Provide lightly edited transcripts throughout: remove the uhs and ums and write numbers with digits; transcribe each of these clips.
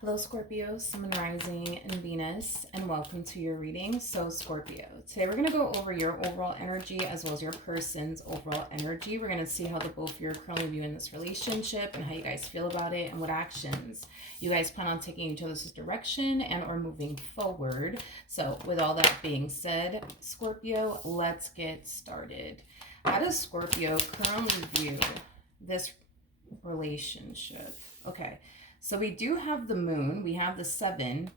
Hello, Scorpio, Sun, Moon, Rising, and Venus, and welcome to your reading. So, Scorpio, today we're going to go over your overall energy as well as your person's overall energy. We're going to see how the both of you are currently viewing this relationship and how you guys feel about it and what actions you guys plan on taking each other's direction and or moving forward. So, with all that being said, Scorpio, let's get started. How does Scorpio currently view this relationship? Okay. So we do have the moon, we have the 7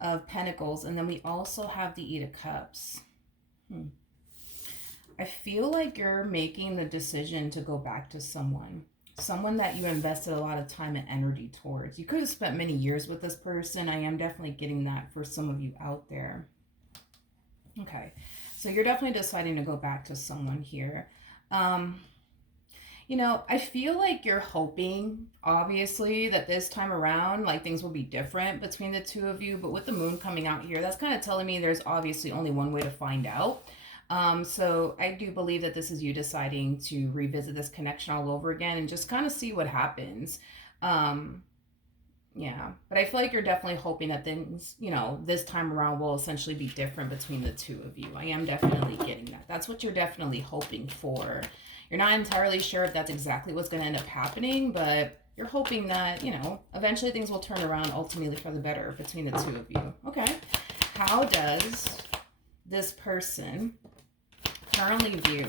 of pentacles, and then we also have the 8 of cups. I feel like you're making the decision to go back to someone that you invested a lot of time and energy towards. You could have spent many years with this person. I am definitely getting that for some of you out there. Okay, so you're definitely deciding to go back to someone here. You know, I feel like you're hoping, obviously, that this time around, like, things will be different between the two of you. But with the moon coming out here, that's kind of telling me there's obviously only one way to find out. So I do believe that this is you deciding to revisit this connection all over again and just kind of see what happens. Yeah, but I feel like you're definitely hoping that things, you know, this time around will essentially be different between the two of you. I am definitely getting that. That's what you're definitely hoping for. You're not entirely sure if that's exactly what's going to end up happening, but you're hoping that, you know, eventually things will turn around ultimately for the better between the two of you. Okay. How does this person currently view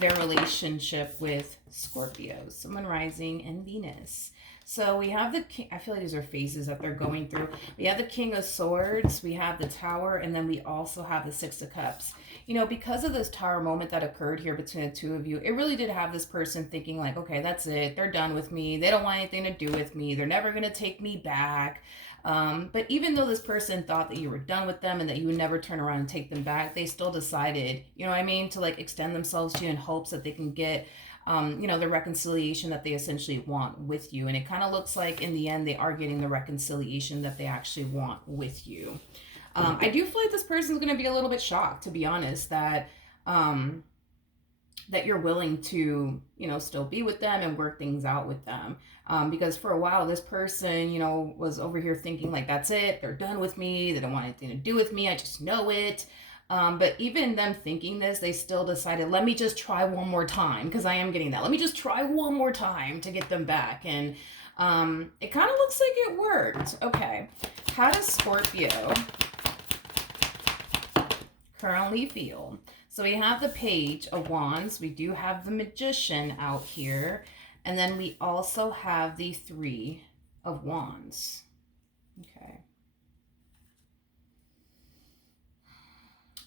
their relationship with Scorpio, Sun, Moon, Rising, and Venus? So we have the king. I feel like these are phases that they're going through. We have the King of Swords, we have the Tower, and then we also have the Six of Cups. You know, because of this Tower moment that occurred here between the two of you, it really did have this person thinking like, okay, that's it. They're done with me. They don't want anything to do with me. They're never going to take me back. But even though this person thought that you were done with them and that you would never turn around and take them back, they still decided, you know what I mean, to like extend themselves to you in hopes that they can get you know, the reconciliation that they essentially want with you. And it kind of looks like in the end, they are getting the reconciliation that they actually want with you. I do feel like this person is going to be a little bit shocked, to be honest, that that you're willing to, you know, still be with them and work things out with them. Because for a while, this person, you know, was over here thinking like, that's it. They're done with me. They don't want anything to do with me. I just know it. But even them thinking this, they still decided, let me just try one more time, because I am getting that. Let me just try one more time to get them back. And it kind of looks like it worked. Okay. How does Scorpio currently feel? So we have the Page of Wands. We do have the Magician out here. And then we also have the Three of Wands. Okay.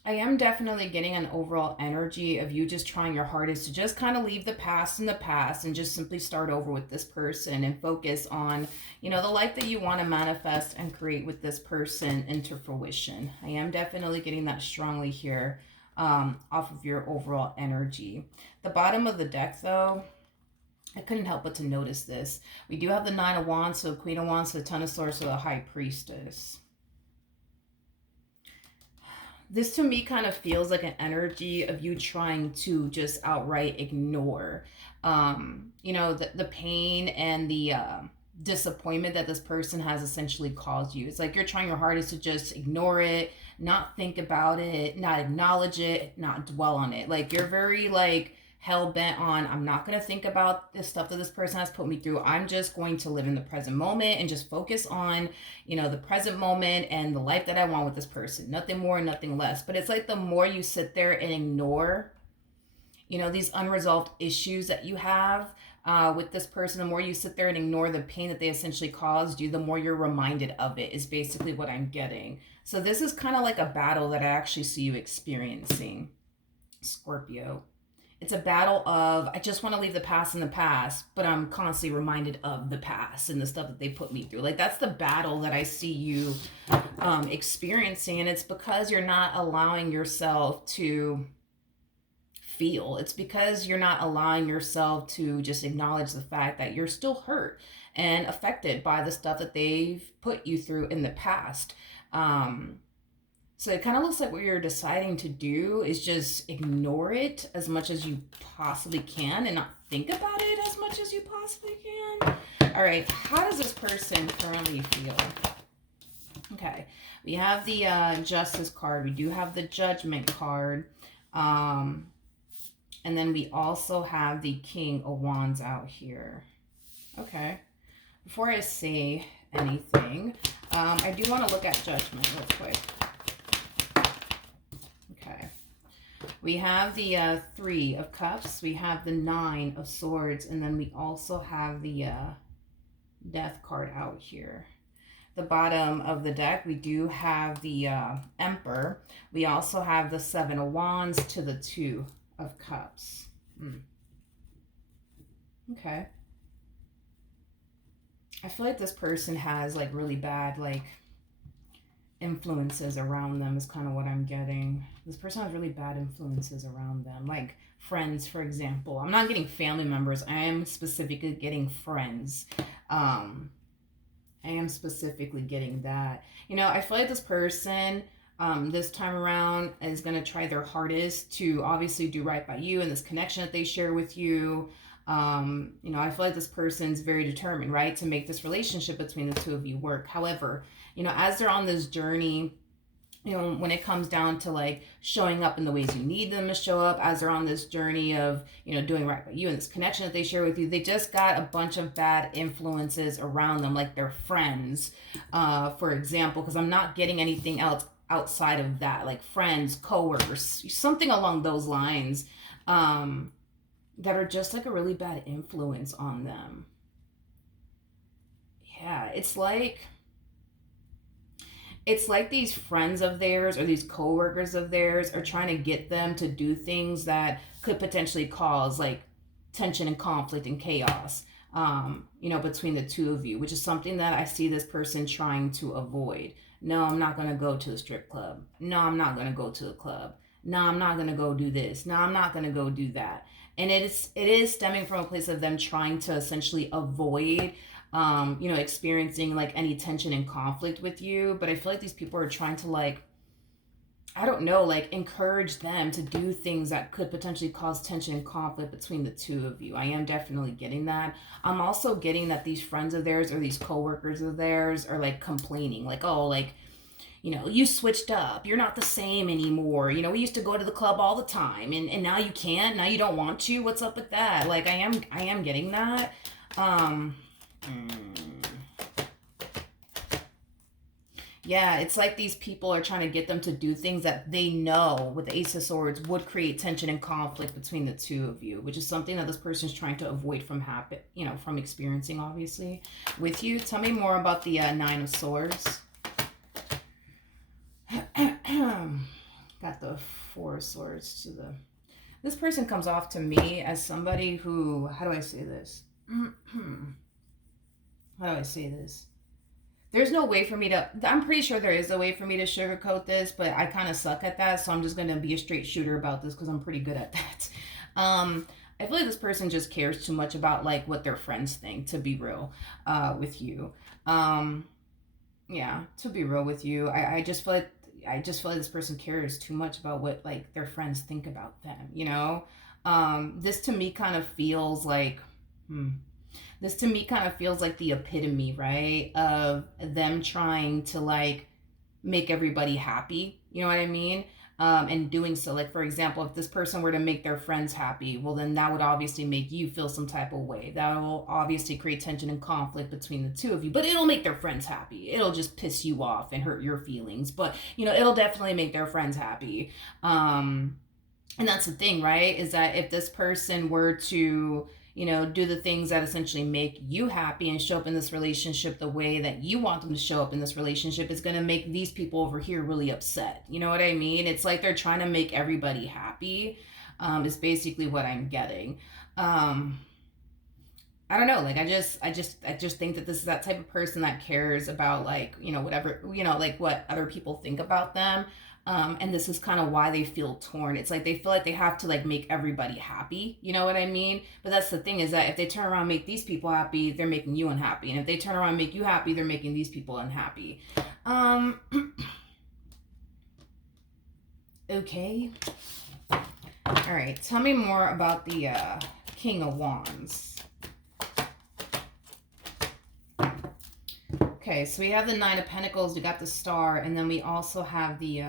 I am definitely getting an overall energy of you just trying your hardest to just kind of leave the past in the past and just simply start over with this person and focus on, you know, the life that you want to manifest and create with this person into fruition. I am definitely getting that strongly here off of your overall energy. The bottom of the deck, though, I couldn't help but to notice this. We do have the Nine of Wands, so Queen of Wands, so the Ten of Swords, so the High Priestess. This to me kind of feels like an energy of you trying to just outright ignore, you know, the pain and the disappointment that this person has essentially caused you. It's like you're trying your hardest to just ignore it, not think about it, not acknowledge it, not dwell on it. Like you're very like hell bent on, I'm not going to think about the stuff that this person has put me through. I'm just going to live in the present moment and just focus on, you know, the present moment and the life that I want with this person. Nothing more, nothing less. But it's like the more you sit there and ignore, you know, these unresolved issues that you have with this person, the more you sit there and ignore the pain that they essentially caused you, the more you're reminded of it, is basically what I'm getting. So this is kind of like a battle that I actually see you experiencing, Scorpio. It's a battle of, I just want to leave the past in the past, but I'm constantly reminded of the past and the stuff that they put me through. Like that's the battle that I see you experiencing. And it's because you're not allowing yourself to feel. It's because you're not allowing yourself to just acknowledge the fact that you're still hurt and affected by the stuff that they've put you through in the past. So it kind of looks like what you're deciding to do is just ignore it as much as you possibly can and not think about it as much much as you possibly can. All right, how does this person currently feel? Okay, we have the Justice card. We do have the Judgment card. Um, and then we also have the King of Wands out here. Okay. Before I say anything, I do want to look at Judgment real quick. Okay. We have the Three of Cups. We have the Nine of Swords. And then we also have the Death card out here. The bottom of the deck, we do have the Emperor. We also have the Seven of Wands to the Two of Cups. Okay. I feel like this person has like really bad like influences around them is kind of what I'm getting. This person has really bad influences around them, like friends, for example. I'm not getting family members. I am specifically getting friends. I am specifically getting that. You know, I feel like this person this time around is going to try their hardest to obviously do right by you and this connection that they share with you. You know, I feel like this person's very determined, right, to make this relationship between the two of you work. However, you know, as they're on this journey, you know, when it comes down to like showing up in the ways you need them to show up, as they're on this journey of, you know, doing right by you and this connection that they share with you, they just got a bunch of bad influences around them, like their friends, for example, because I'm not getting anything else outside of that, like friends, coworkers, something along those lines, that are just like a really bad influence on them. Yeah, it's like these friends of theirs or these coworkers of theirs are trying to get them to do things that could potentially cause like tension and conflict and chaos, you know, between the two of you, which is something that I see this person trying to avoid. No, I'm not going to go to the strip club. No, I'm not going to go to the club. No, I'm not going to go do this. No, I'm not going to go do that. And it is stemming from a place of them trying to essentially avoid you know, experiencing like any tension and conflict with you. But I feel like these people are trying to like, I don't know, like encourage them to do things that could potentially cause tension and conflict between the two of you. I am definitely getting that. I'm also getting that these friends of theirs or these coworkers of theirs are like complaining, like, oh, like, you know, you switched up. You're not the same anymore. You know, we used to go to the club all the time and now you can't. Now you don't want to. What's up with that? Like I am getting that. Yeah, it's like these people are trying to get them to do things that they know with the Ace of Swords would create tension and conflict between the two of you, which is something that this person is trying to avoid from you know, from experiencing, obviously, with you. Tell me more about the Nine of Swords. Got the Four of Swords to the... This person comes off to me as somebody who... How do I say this? How do I say this? There's no way for me to... I'm pretty sure there is a way for me to sugarcoat this, but I kind of suck at that, so I'm just going to be a straight shooter about this because I'm pretty good at that. I feel like this person just cares too much about, like, what their friends think, to be real with you. Yeah, to be real with you. I just feel like this person cares too much about what like their friends think about them, you know? This to me kind of feels like this to me kind of feels like the epitome, right? Of them trying to like make everybody happy. You know what I mean? And doing so, like, for example, if this person were to make their friends happy, well, then that would obviously make you feel some type of way. That will obviously create tension and conflict between the two of you, but it'll make their friends happy. It'll just piss you off and hurt your feelings, but, you know, it'll definitely make their friends happy. And that's the thing, right? Is that if this person were to, you know, do the things that essentially make you happy and show up in this relationship the way that you want them to show up in this relationship, is going to make these people over here really upset. You know what I mean? It's like they're trying to make everybody happy, is basically what I'm getting. I don't know. Like, I just think that this is that type of person that cares about, like, you know, whatever, you know, like what other people think about them. And this is kind of why they feel torn. It's like they feel like they have to like make everybody happy. You know what I mean? But that's the thing, is that if they turn around and make these people happy, they're making you unhappy. And if they turn around and make you happy, they're making these people unhappy. Okay. All right. Tell me more about the King of Wands. Okay, so we have the Nine of Pentacles, we got the Star, and then we also have the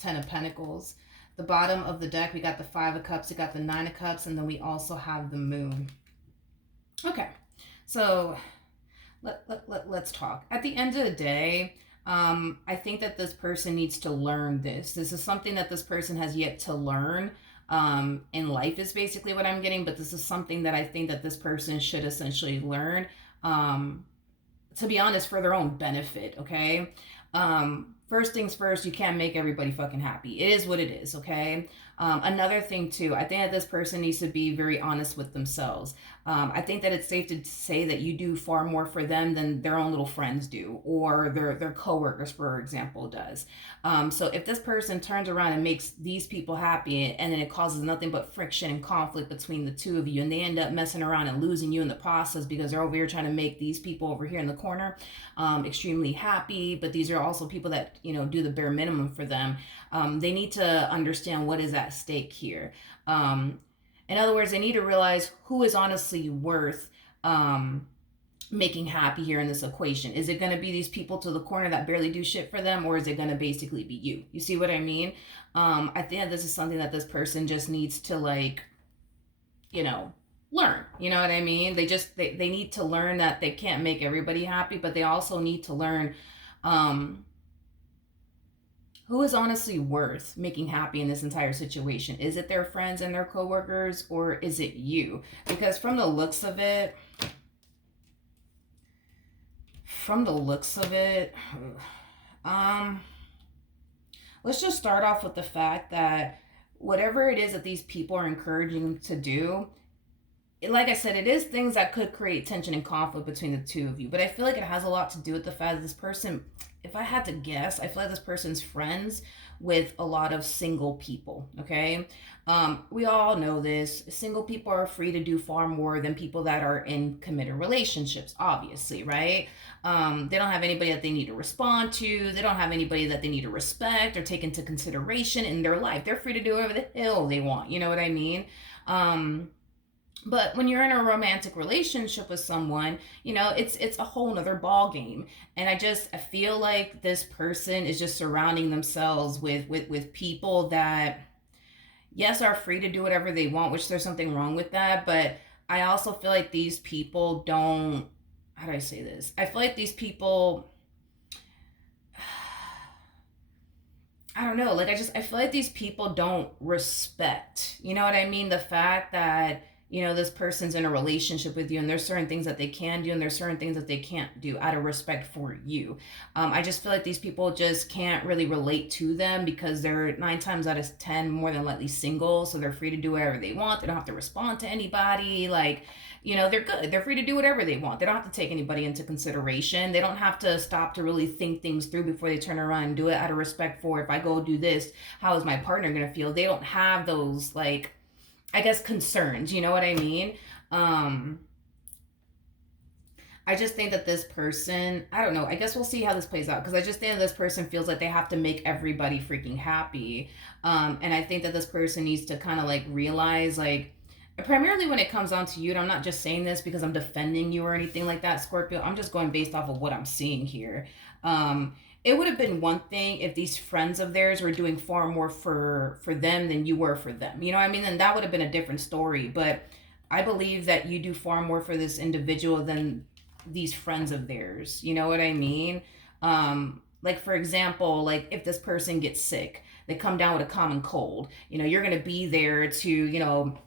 Ten of Pentacles. The bottom of the deck, we got the Five of Cups, we got the Nine of Cups, and then we also have the Moon. Okay, so let's talk. At the end of the day, I think that this person needs to learn this. This is something that this person has yet to learn in life is basically what I'm getting, but this is something that I think that this person should essentially learn. To be honest, for their own benefit, okay? First things first, you can't make everybody fucking happy. It is what it is, okay? Another thing too, I think that this person needs to be very honest with themselves. I think that it's safe to say that you do far more for them than their own little friends do, or their coworkers, for example, does. So if this person turns around and makes these people happy, and then it causes nothing but friction and conflict between the two of you, and they end up messing around and losing you in the process because they're over here trying to make these people over here in the corner extremely happy, but these are also people that, you know, do the bare minimum for them. They need to understand what is at stake here. In other words, they need to realize who is honestly worth making happy here in this equation. Is it going to be these people to the corner that barely do shit for them, or is it going to basically be you? You see what I mean? I think that this is something that this person just needs to, like, you know, learn. You know what I mean? They need to learn that they can't make everybody happy, but they also need to learn who is honestly worth making happy in this entire situation. Is it their friends and their coworkers, or is it you? Because from the looks of it, let's just start off with the fact that whatever it is that these people are encouraging to do, like I said, it is things that could create tension and conflict between the two of you. But I feel like it has a lot to do with the fact that this person, if I had to guess, I feel like this person's friends with a lot of single people, okay? We all know this. Single people are free to do far more than people that are in committed relationships, obviously, right? They don't have anybody that they need to respond to. They don't have anybody that they need to respect or take into consideration in their life. They're free to do whatever the hell they want. You know what I mean? But when you're in a romantic relationship with someone, you know, it's a whole nother ball game. And I feel like this person is just surrounding themselves with people that, yes, are free to do whatever they want, which there's something wrong with that. But I also feel like these people don't, how do I say this? I feel like these people, I don't know, like I feel like these people don't respect, you know what I mean? The fact that, you know, this person's in a relationship with you, and there's certain things that they can do and there's certain things that they can't do out of respect for you. I just feel like these people just can't really relate to them because they're 9 times out of 10 more than likely single, so they're free to do whatever they want. They don't have to respond to anybody. Like, you know, they're good. They're free to do whatever they want. They don't have to take anybody into consideration. They don't have to stop to really think things through before they turn around and do it out of respect for, if I go do this, how is my partner gonna feel? They don't have those, like, I guess, concerns, you know what I mean? I just think that this person, I don't know, I guess we'll see how this plays out, because I just think that this person feels like they have to make everybody freaking happy. And I think that this person needs to kind of like realize, like, primarily when it comes down to you, and I'm not just saying this because I'm defending you or anything like that, Scorpio, I'm just going based off of what I'm seeing here. It would have been one thing if these friends of theirs were doing far more for them than you were for them. You know what I mean? Then that would have been a different story. But I believe that you do far more for this individual than these friends of theirs. You know what I mean? Like, for example, like if this person gets sick, they come down with a common cold, you know, you're going to be there to, you know,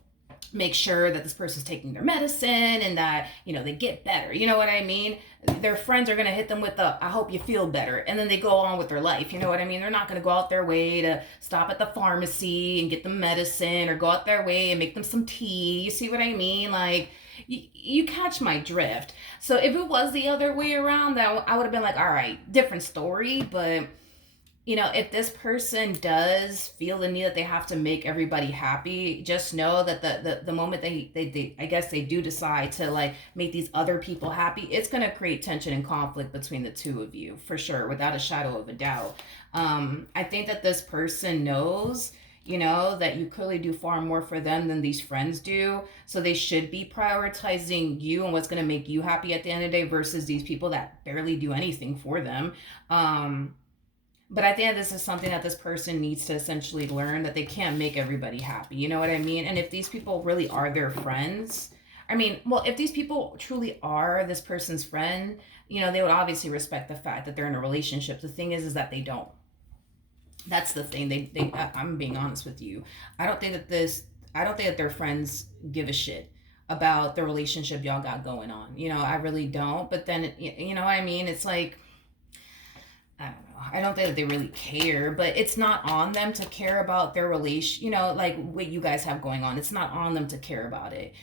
make sure that this person's taking their medicine and that, you know, they get better. You know what I mean? Their friends are going to hit them with the, I hope you feel better. And then they go on with their life. You know what I mean? They're not going to go out their way to stop at the pharmacy and get them medicine, or go out their way and make them some tea. You see what I mean? Like, you catch my drift. So if it was the other way around, that I would have been like, all right, different story. But, you know, if this person does feel the need that they have to make everybody happy, just know that the moment they I guess they do decide to like make these other people happy, it's going to create tension and conflict between the two of you, for sure, without a shadow of a doubt. I think that this person knows, you know, that you clearly do far more for them than these friends do. So they should be prioritizing you and what's going to make you happy at the end of the day versus these people that barely do anything for them. But I think this is something that this person needs to essentially learn, that they can't make everybody happy. You know what I mean? And if these people really are their friends, I mean, well, if these people truly are this person's friend, you know, they would obviously respect the fact that they're in a relationship. The thing is that they don't. That's the thing. I'm being honest with you. I don't think that this, I don't think that their friends give a shit about the relationship y'all got going on. You know, I really don't. But then, you know what I mean? It's like, I don't know. I don't think that they really care, but it's not on them to care about their relation, you know, like what you guys have going on. It's not on them to care about it.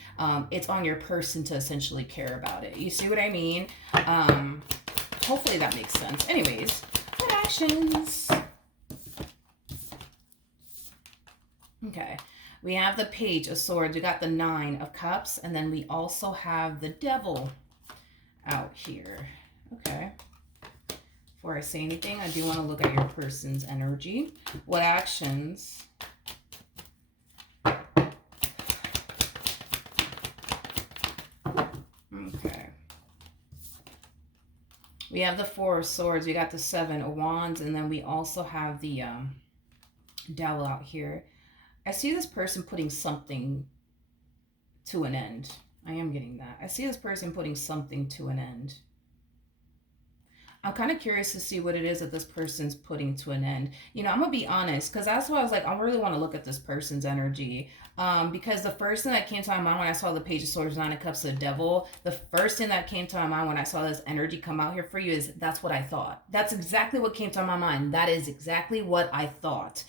It's on your person to essentially care about it. You see what I mean? Hopefully that makes sense. Anyways, what actions? Okay. We have the Page of Swords. We got the Nine of Cups. And then we also have the Devil out here. Okay. Before I say anything, I do want to look at your person's energy. What actions? Okay. We have the Four of Swords. We got the Seven of Wands. And then we also have the Devil out here. I see this person putting something to an end. I am getting that. I see this person putting something to an end. I'm kind of curious to see what it is that this person's putting to an end. You know, I'm going to be honest, because that's why I was like, I really want to look at this person's energy. Because the first thing that came to my mind when I saw the Page of Swords, Nine of Cups, the Devil, the first thing that came to my mind when I saw this energy come out here for you is that's what I thought. That's exactly what came to my mind. That is exactly what I thought.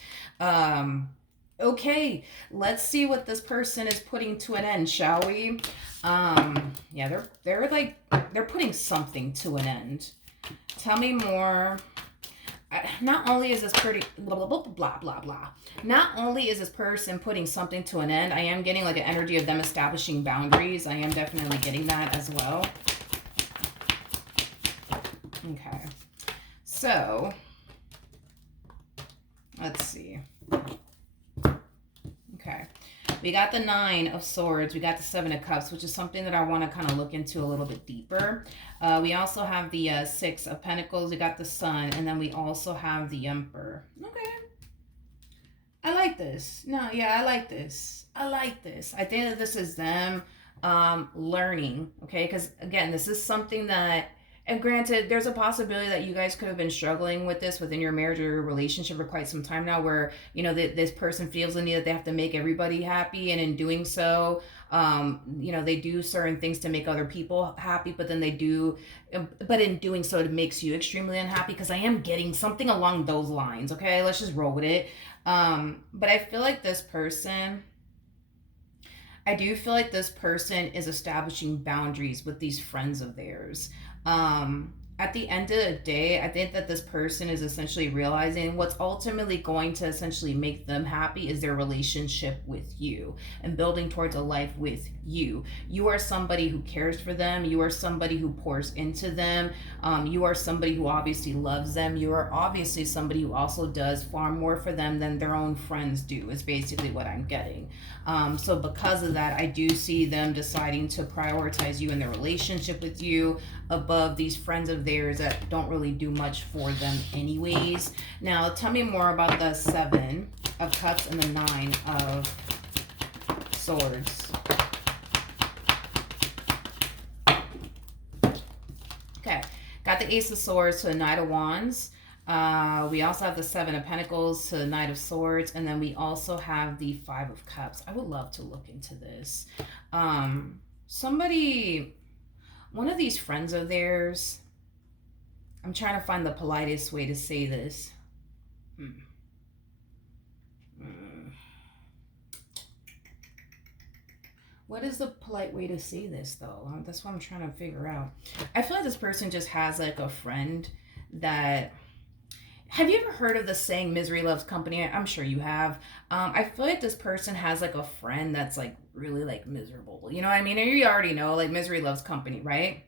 Okay, let's see what this person is putting to an end, shall we? Yeah, they're putting something to an end. Tell me more. Not only is this pretty blah blah blah blah blah blah. Not only is this person putting something to an end, I am getting like an energy of them establishing boundaries. I am definitely getting that as well. Okay. So, let's see. Okay. We got the Nine of Swords. We got the Seven of Cups, which is something that I want to kind of look into a little bit deeper. We also have the Six of Pentacles. We got the Sun. And then we also have the Emperor. Okay. I like this. No, yeah, I like this. I like this. I think that this is them learning. Okay. Because, again, this is something that... And granted, there's a possibility that you guys could have been struggling with this within your marriage or your relationship for quite some time now where, you know, this person feels the need that they have to make everybody happy. And in doing so, you know, they do certain things to make other people happy, but then but in doing so, it makes you extremely unhappy because I am getting something along those lines. Okay, let's just roll with it. But I feel like this person... I do feel like this person is establishing boundaries with these friends of theirs. At the end of the day, I think that this person is essentially realizing what's ultimately going to essentially make them happy is their relationship with you and building towards a life with you. You are somebody who cares for them. You are somebody who pours into them. You are somebody who obviously loves them. You are obviously somebody who also does far more for them than their own friends do, is basically what I'm getting. So because of that, I do see them deciding to prioritize you and their relationship with you above these friends of theirs that don't really do much for them anyways. Now, tell me more about the Seven of Cups and the Nine of Swords. Okay, got the Ace of Swords to the Knight of Wands. We also have the Seven of Pentacles to the Knight of Swords, and then we also have the Five of Cups. I would love to look into this. One of these friends of theirs, I'm trying to find the politest way to say this. What is the polite way to say this, though? That's what I'm trying to figure out. I feel like this person just has like a friend that... Have you ever heard of the saying, misery loves company? I'm sure you have. I feel like this person has like a friend that's like really like miserable. You know what I mean? You already know, like misery loves company, right?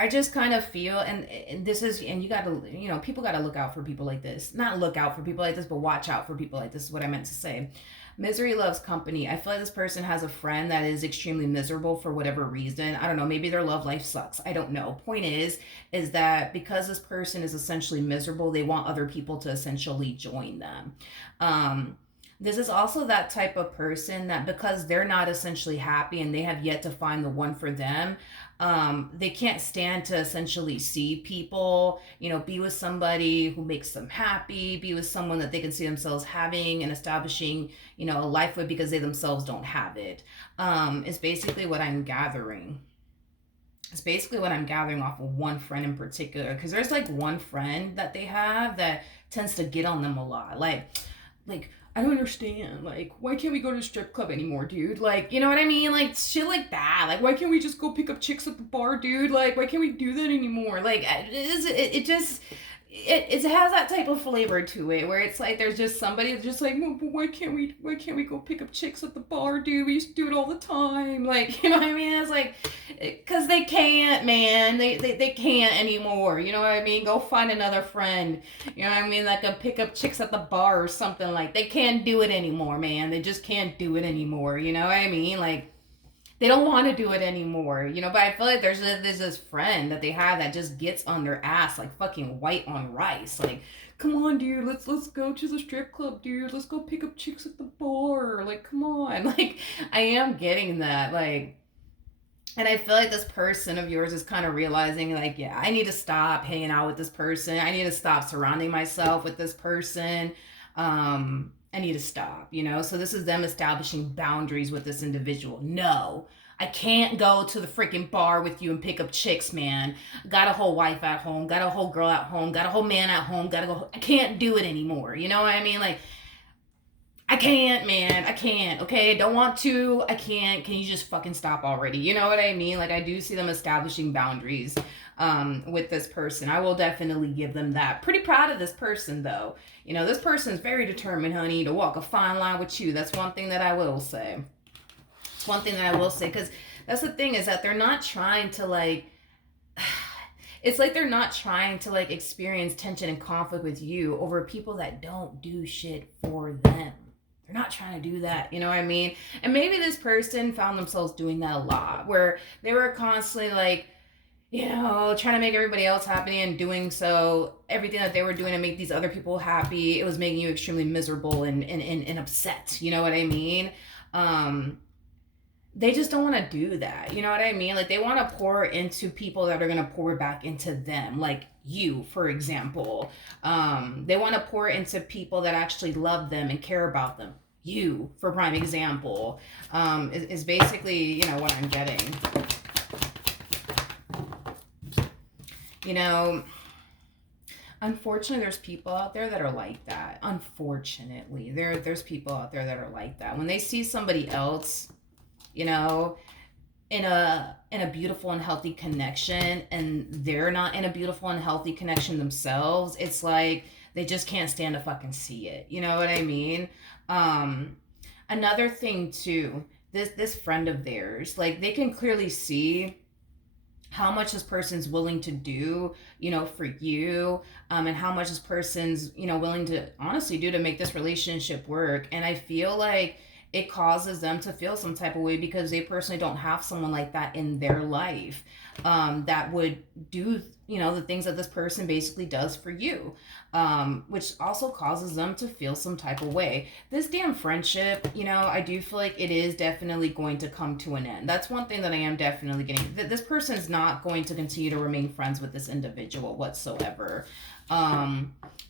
I just kind of feel, and this is, and you got to, people got to look out for people like this. Not look out for people like this, but watch out for people like this is what I meant to say. Misery loves company. I feel like this person has a friend that is extremely miserable for whatever reason. I don't know. Maybe their love life sucks. I don't know. Point is that because this person is essentially miserable, they want other people to essentially join them. Um, this is also that type of person that because they're not essentially happy and they have yet to find the one for them, they can't stand to essentially see people, be with somebody who makes them happy, be with someone that they can see themselves having and establishing, a life with because they themselves don't have it. Is basically what I'm gathering. It's basically what I'm gathering off of one friend in particular. Because there's like one friend that they have that tends to get on them a lot. Like I don't understand. Like, why can't we go to the strip club anymore, dude? Like, you know what I mean? Like, shit like that. Like, why can't we just go pick up chicks at the bar, dude? Like, why can't we do that anymore? Like, it just. It has that type of flavor to it where it's like there's just somebody that's just like, well, but why can't we go pick up chicks at the bar, dude? We used to do it all the time. Like, you know what I mean? It's like, because they can't, man. They can't anymore. You know what I mean? Go find another friend. You know what I mean? Like a pick up chicks at the bar or something. Like, they can't do it anymore, man. They just can't do it anymore. You know what I mean? Like, they don't want to do it anymore, but I feel like there's this friend that they have that just gets on their ass like fucking white on rice. Like, come on, dude, let's go to the strip club, dude. Let's go pick up chicks at the bar. Like, come on. Like, I am getting that. Like, and I feel like this person of yours is kind of realizing, like, yeah, I need to stop hanging out with this person. I need to stop surrounding myself with this person. I need to stop, So this is them establishing boundaries with this individual. No, I can't go to the freaking bar with you and pick up chicks, man. Got a whole wife at home, got a whole girl at home, got a whole man at home, gotta go. I can't do it anymore. You know what I mean? Like, I can't, man. I can't. Okay, don't want to. I can't. Can you just fucking stop already? You know what I mean? Like, I do see them establishing boundaries with this person. I will definitely give them that. Pretty proud of this person, though. This person is very determined, honey, to walk a fine line with you. That's one thing that I will say. It's one thing that I will say, because that's the thing is that they're not trying to, like, it's like they're not trying to, like, experience tension and conflict with you over people that don't do shit for them. They're not trying to do that, you know what I mean? And maybe this person found themselves doing that a lot, where they were constantly like, trying to make everybody else happy and doing so, everything that they were doing to make these other people happy, it was making you extremely miserable and upset, you know what I mean? They just don't want to do that, you know what I mean? Like, they want to pour into people that are going to pour back into them, like you, for example. They want to pour into people that actually love them and care about them. You, for prime example, is basically, what I'm getting. Unfortunately, there's people out there that are like that. Unfortunately, there's people out there that are like that. When they see somebody else, in a beautiful and healthy connection, and they're not in a beautiful and healthy connection themselves, it's like they just can't stand to fucking see it. You know what I mean? Another thing too, this friend of theirs, like, they can clearly see how much this person's willing to do, for you, and how much this person's, willing to honestly do to make this relationship work. And I feel like it causes them to feel some type of way because they personally don't have someone like that in their life, that would do, the things that this person basically does for you, which also causes them to feel some type of way. This damn friendship, I do feel like it is definitely going to come to an end. That's one thing that I am definitely getting. This person is not going to continue to remain friends with this individual whatsoever.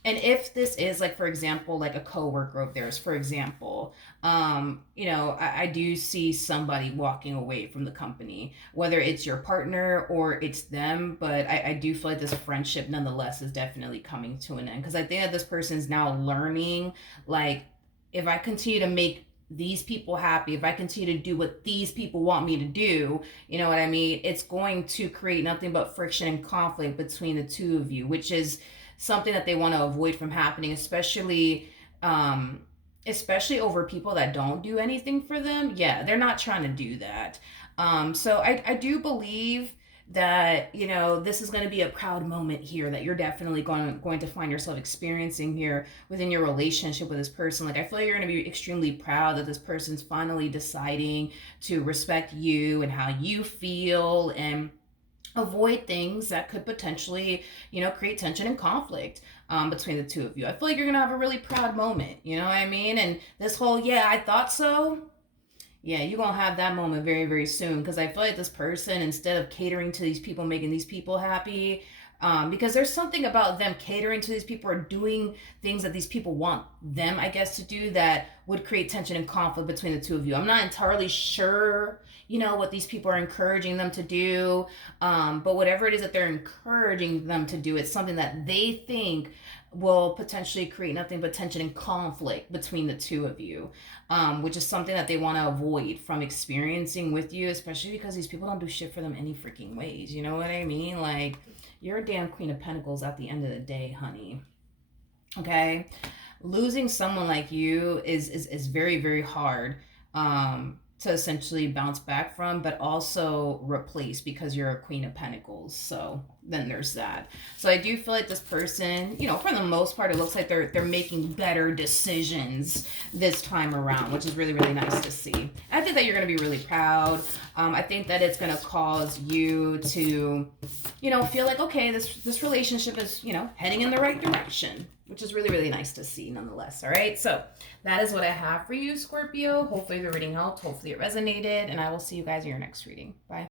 And if this is, like, for example, like a coworker of theirs, for example, I do see somebody walking away from the company, whether it's your partner or it's them, but I do feel like this friendship nonetheless is definitely coming to an end, because I think that this person is now learning, like, if I continue to make these people happy, if I continue to do what these people want me to do, you know what I mean, it's going to create nothing but friction and conflict between the two of you, which is something that they want to avoid from happening, especially over people that don't do anything for them. Yeah, they're not trying to do that. So I do believe that, you know, this is going to be a proud moment here that you're definitely going to find yourself experiencing here within your relationship with this person. Like, I feel like you're going to be extremely proud that this person's finally deciding to respect you and how you feel, and avoid things that could potentially, you know, create tension and conflict between the two of you. I feel like you're gonna have a really proud moment, you know what I mean? And this whole, yeah, I thought so, yeah, you're gonna have that moment very, very soon. Because I feel like this person, instead of catering to these people, making these people happy, because there's something about them catering to these people or doing things that these people want them, I guess, to do, that would create tension and conflict between the two of you. I'm not entirely sure, you know, what these people are encouraging them to do, but whatever it is that they're encouraging them to do, it's something that they think will potentially create nothing but tension and conflict between the two of you, which is something that they want to avoid from experiencing with you, especially because these people don't do shit for them any freaking ways. You know what I mean? Like, you're a damn Queen of Pentacles at the end of the day, honey. Okay? Losing someone like you is very, very hard to essentially bounce back from, but also replace, because you're a Queen of Pentacles. So then there's that. So I do feel like this person, you know, for the most part, it looks like they're making better decisions this time around, which is really, really nice to see. I think that you're going to be really proud. I think that it's going to cause you to, you know, feel like, okay, this relationship is, you know, heading in the right direction, which is really, really nice to see nonetheless. All right, so that is what I have for you, Scorpio. Hopefully the reading helped. Hopefully it resonated, and I will see you guys in your next reading. Bye.